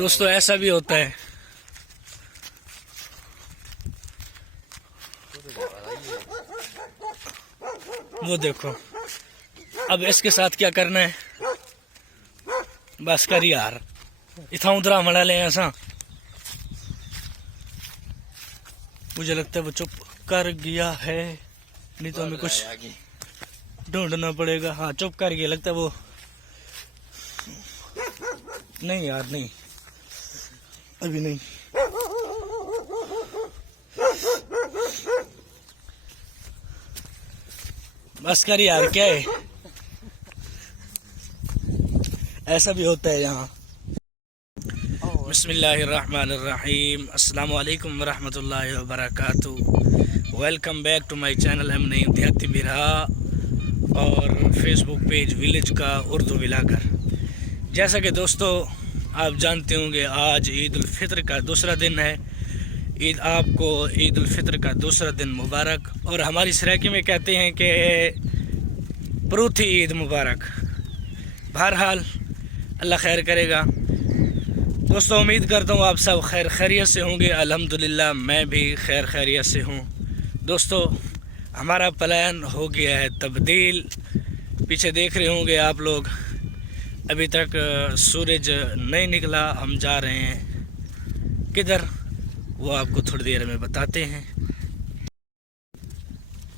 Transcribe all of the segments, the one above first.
दोस्तों ऐसा भी होता है। वो देखो, अब इसके साथ क्या करना है, बस कर यार, इतना उधरा मना ले ऐसा। मुझे लगता है वो चुप कर गया है, नहीं तो हमें कुछ ढूंढना पड़ेगा। हाँ चुप कर गया लगता है वो। नहीं यार नहीं, अभी नहीं। बस कर यार, क्या है, ऐसा भी होता है यहाँ। बिस्मिल्लाहिर्रहमानिर्रहीम, अस्सलाम वालेकुम वरहमतुल्लाहि वबरकातुहू। Welcome back to my channel M Naeem Dehati Birha और फेसबुक पेज विलेज का उर्दू व्लॉगर। जैसा कि दोस्तों आप जानते होंगे, आज ईद उल फित्र का दूसरा दिन है। आपको ईद उल फित्र का दूसरा दिन मुबारक। और हमारी सराइकी में कहते हैं कि परूथी ईद मुबारक। बहरहाल अल्लाह खैर करेगा। दोस्तों उम्मीद करता हूँ आप सब खैर खैरियत से होंगे। अल्हम्दुलिल्लाह मैं भी खैर खैरियत से हूँ। दोस्तों हमारा प्लान हो गया है तब्दील। पीछे देख रहे होंगे आप लोग, अभी तक सूरज नहीं निकला। हम जा रहे हैं किधर, वो आपको थोड़ी देर में बताते हैं।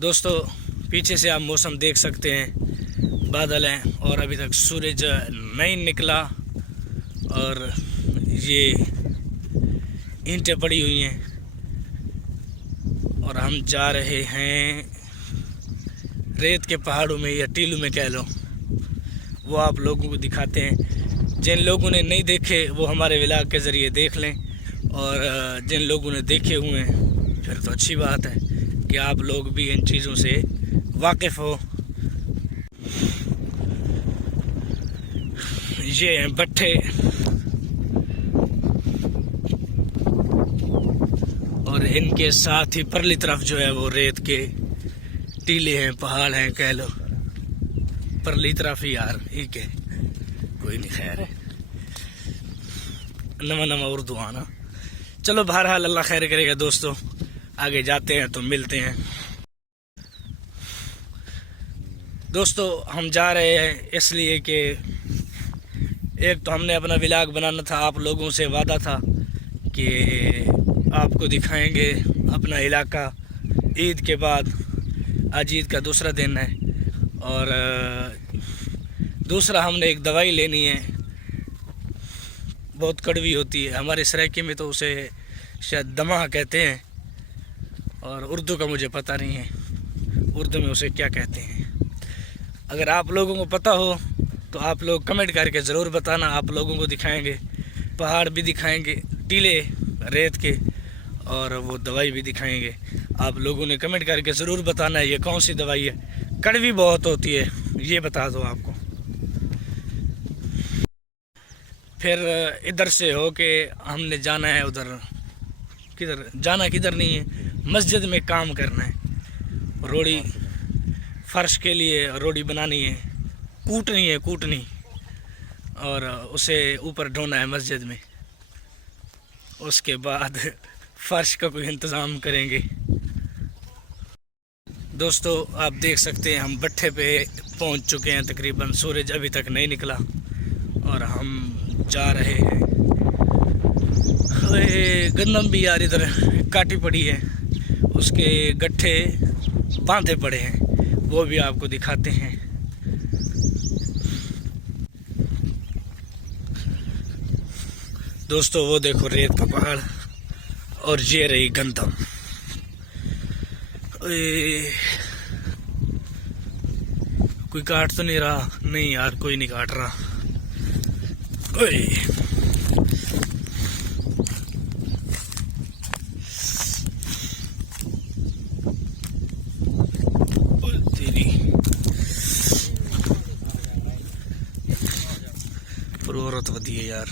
दोस्तों पीछे से आप मौसम देख सकते हैं, बादल हैं और अभी तक सूरज नहीं निकला। और ये ईंटें पड़ी हुई हैं और हम जा रहे हैं रेत के पहाड़ों में या टीलों में कह लो। वो आप लोगों को दिखाते हैं। जिन लोगों ने नहीं देखे वो हमारे व्लॉग के ज़रिए देख लें, और जिन लोगों ने देखे हुए हैं फिर तो अच्छी बात है कि आप लोग भी इन चीज़ों से वाकिफ़ हो। ये हैं भट्ठे और इनके साथ ही परली तरफ जो है वो रेत के टीले हैं, पहाड़ हैं कह लो। परली तरफ ही यार, ठीक है कोई नहीं, खैर है, नवा नवा उर्दू आना। चलो बहरहाल अल्लाह खैर करेगा। दोस्तों आगे जाते हैं तो मिलते हैं। दोस्तों हम जा रहे हैं इसलिए कि एक तो हमने अपना व्लॉग बनाना था, आप लोगों से वादा था कि आपको दिखाएंगे अपना इलाका ईद के बाद। आज ईद का दूसरा दिन है और दूसरा हमने एक दवाई लेनी है, बहुत कड़वी होती है। हमारे सराइकी में तो उसे शायद दमा कहते हैं और उर्दू का मुझे पता नहीं है, उर्दू में उसे क्या कहते हैं। अगर आप लोगों को पता हो तो आप लोग कमेंट करके ज़रूर बताना। आप लोगों को दिखाएंगे, पहाड़ भी दिखाएंगे, टीले रेत के, और वो दवाई भी दिखाएंगे। आप लोगों ने कमेंट करके ज़रूर बताना है ये कौन सी दवाई है। कड़वी बहुत होती है ये बता दो आपको। फिर इधर से हो के हमने जाना है उधर, किधर जाना, किधर नहीं है, मस्जिद में काम करना है। रोड़ी फर्श के लिए रोड़ी बनानी है, कूटनी और उसे ऊपर ढोना है मस्जिद में। उसके बाद फर्श का कोई इंतज़ाम करेंगे। दोस्तों आप देख सकते हैं हम भट्ठे पे पहुंच चुके हैं तकरीबन। सूरज अभी तक नहीं निकला और हम जा रहे हैं। गंदम भी यार इधर काटी पड़ी है, उसके गट्ठे बांधे पड़े हैं, वो भी आपको दिखाते हैं। दोस्तों वो देखो रेत का पहाड़ और ये रही गंदम। कोई काट तो नहीं रहा? नहीं यार कोई नहीं काट रहा। तेरी औरत वधी है यार।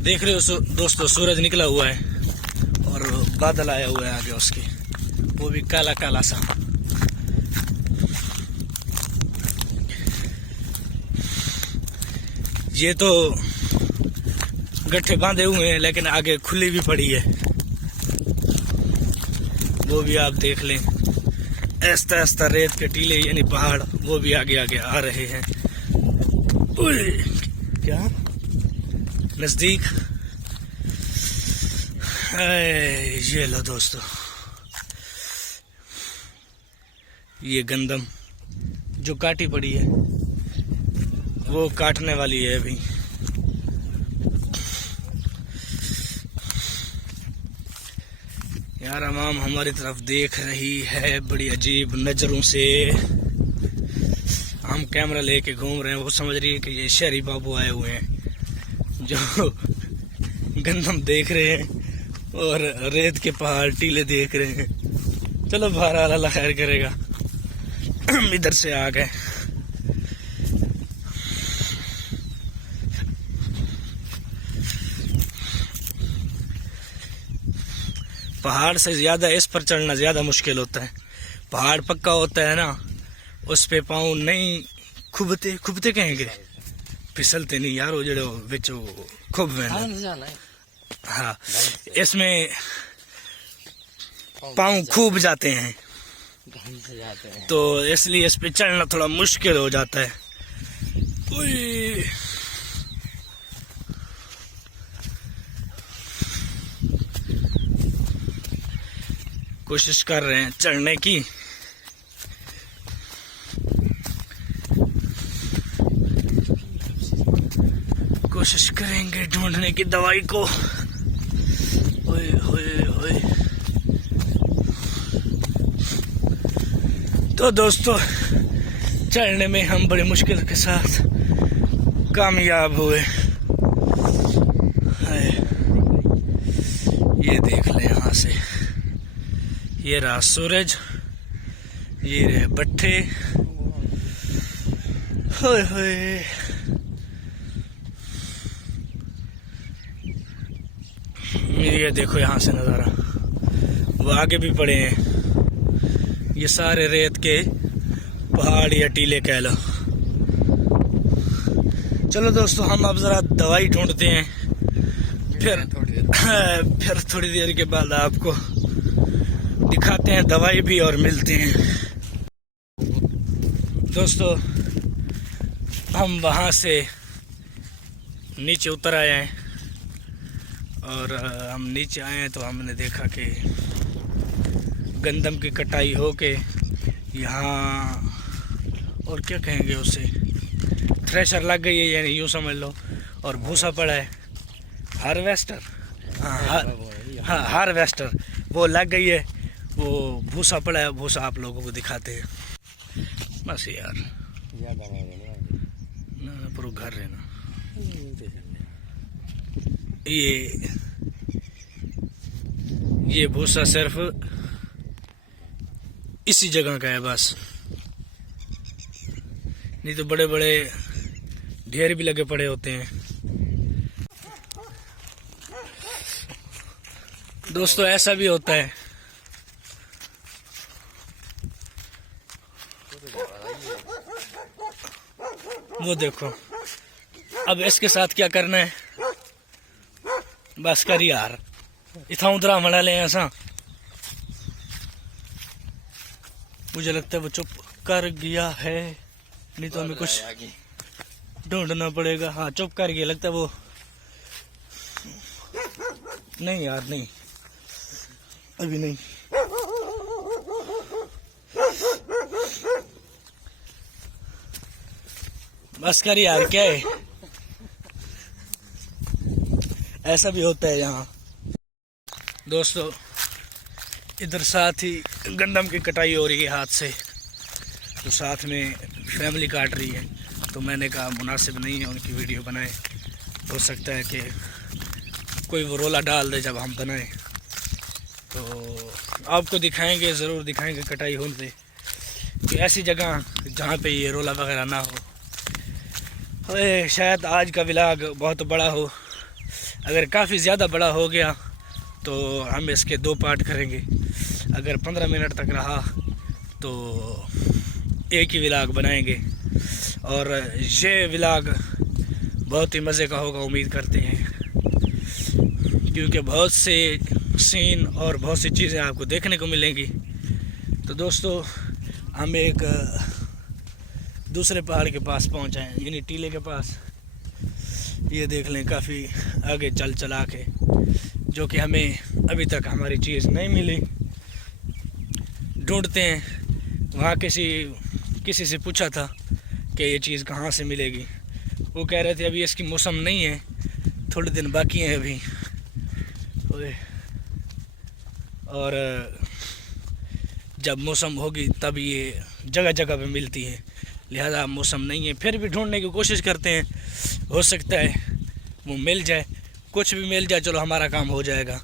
देख रहे हो दोस्तों, सूरज निकला हुआ है और बादल आया हुआ है आगे उसके, वो भी काला काला सा। ये तो गट्ठे बांधे हुए हैं लेकिन आगे खुली भी पड़ी है, वो भी आप देख लें। ऐसा ऐसा रेत के टीले यानी पहाड़ वो भी आगे आगे आ रहे हैं। क्या नजदीक ये लो दोस्तों, ये गंदम जो काटी पड़ी है वो काटने वाली है अभी। यार अवाम हमारी तरफ देख रही है बड़ी अजीब नजरों से। हम कैमरा लेके घूम रहे हैं, वो समझ रही है कि ये शहरी बाबू आए हुए हैं जो गंदम देख रहे हैं और रेत के पहाड़ टीले देख रहे हैं। चलो बहरहाल अल्लाह खैर करेगा। इधर से आ गए। पहाड़ से ज्यादा इस पर चढ़ना ज्यादा मुश्किल होता है। पहाड़ पक्का होता है ना, उस पे पाँव नहीं खुबते, खुबते कहेंगे, फिसलते नहीं यार, वो जड़े बिच खुब हाँ, इसमें पाँव खूब जाते हैं तो इसलिए इस पे चढ़ना थोड़ा मुश्किल हो जाता है। कोशिश कर रहे हैं चढ़ने की। कोशिश करेंगे ढूंढने की दवाई को। ओए ओए ओए। तो दोस्तों चढ़ने में हम बड़ी मुश्किल के साथ कामयाब हुए। ये देख ले यहाँ से, ये रहा सूरज, ये रहे भट्ठे। होए होए। ये देखो यहाँ से नज़ारा, वो आगे भी पड़े हैं, ये सारे रेत के पहाड़ या टीले कह लो। चलो दोस्तों हम अब जरा दवाई ढूंढते हैं, फिर थोड़ी देर के बाद आपको दिखाते हैं दवाई भी और मिलते हैं। दोस्तों हम वहाँ से नीचे उतर आए हैं और हम नीचे आए हैं तो हमने देखा कि गंदम की कटाई हो के यहाँ, और क्या कहेंगे उसे, थ्रेशर लग गई है यानी यूँ समझ लो, और भूसा पड़ा है, हार्वेस्टर, हाँ हार्वेस्टर वो लग गई है, वो भूसा पड़ा है। भूसा आप लोगों को दिखाते हैं बस यार, ना पूरा घर है ना। ये भूसा सिर्फ इसी जगह का है बस, नहीं तो बड़े बड़े ढेर भी लगे पड़े होते हैं। दोस्तों ऐसा भी होता है, वो देखो। अब इसके साथ क्या करना है, बस कर यार, इतना उधरा मना ले ऐसा। मुझे लगता है वो चुप कर गया है, नहीं तो हमें कुछ ढूंढना पड़ेगा। हाँ चुप कर गया लगता है वो। नहीं यार नहीं, अभी नहीं। बस कर यार, क्या है, ऐसा भी होता है यहाँ। दोस्तों इधर साथ ही गंदम की कटाई हो रही है हाथ से, तो साथ में फैमिली काट रही है, तो मैंने कहा मुनासिब नहीं है उनकी वीडियो बनाए, हो सकता है कि कोई वो रोला डाल दे जब हम बनाएं। तो आपको दिखाएंगे, ज़रूर दिखाएंगे कटाई होने से, कि ऐसी जगह जहाँ पे ये रोला वगैरह ना हो। शायद आज का व्लॉग बहुत बड़ा हो, अगर काफ़ी ज़्यादा बड़ा हो गया तो हम इसके 2 पार्ट करेंगे, अगर 15 मिनट तक रहा तो एक ही व्लॉग बनाएंगे। और ये व्लॉग बहुत ही मज़े का होगा उम्मीद करते हैं, क्योंकि बहुत से सीन और बहुत सी चीज़ें आपको देखने को मिलेंगी। तो दोस्तों हम एक दूसरे पहाड़ के पास पहुंचे हैं, यानी टीले के पास। ये देख लें काफ़ी आगे चल चला के, जो कि हमें अभी तक हमारी चीज़ नहीं मिली। ढूंढते हैं। वहाँ किसी से पूछा था कि ये चीज़ कहाँ से मिलेगी। वो कह रहे थे अभी इसकी मौसम नहीं है, थोड़े दिन बाकी हैं अभी। और जब मौसम होगी तब ये जगह जगह पे मिलती है, लिहाजा मौसम नहीं है। फिर भी ढूंढने की कोशिश करते हैं, हो सकता है वो मिल जाए, कुछ भी मिल जाए, चलो हमारा काम हो जाएगा।